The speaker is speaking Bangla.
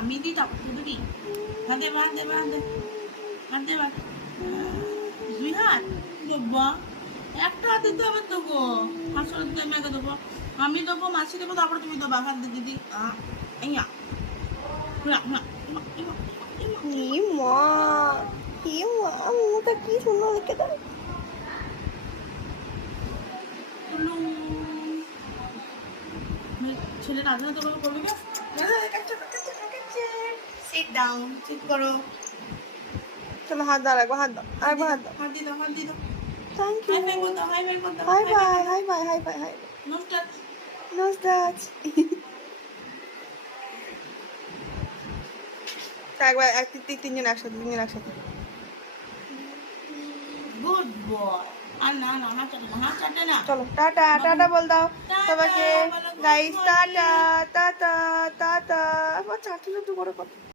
আমি দিই তারপর তুই দিবি। হাত দে হাত দে হাত দে হাত দে হাত। 2 হাত বাবা, একটা হাতে তো আবার দেবো, হাসলে তো মেঘে দেবো, আমি দেবো, মাছি দেবো, তারপরে তুমি দেবো। হাত দে দিদি। ইয়া মা, মুখটা কি সুন্দর দেখে দেয়। ছেলে নাচনা তো করবে না। সিট ডাউন, সিট করো। চলো হাত দাও, একবার হাত দাও, একবার হাত দাও। হাত দিয়ে দাও, হাত দিয়ে দাও। Thank you. হাই বাই করো, হাই বাই করো, hi bye, hi bye, hi bye, hi bye. Nose touch. Nose touch. একবার তিনজন একসাথে, তিনজন একসাথে। Good boy. আর না না, হাত চাটে না, হাত চাটে না। চলো টাটা, টাটা বল দাও সবাইকে। Guys tata, tata, tata. চাটু চাটু করে কথা।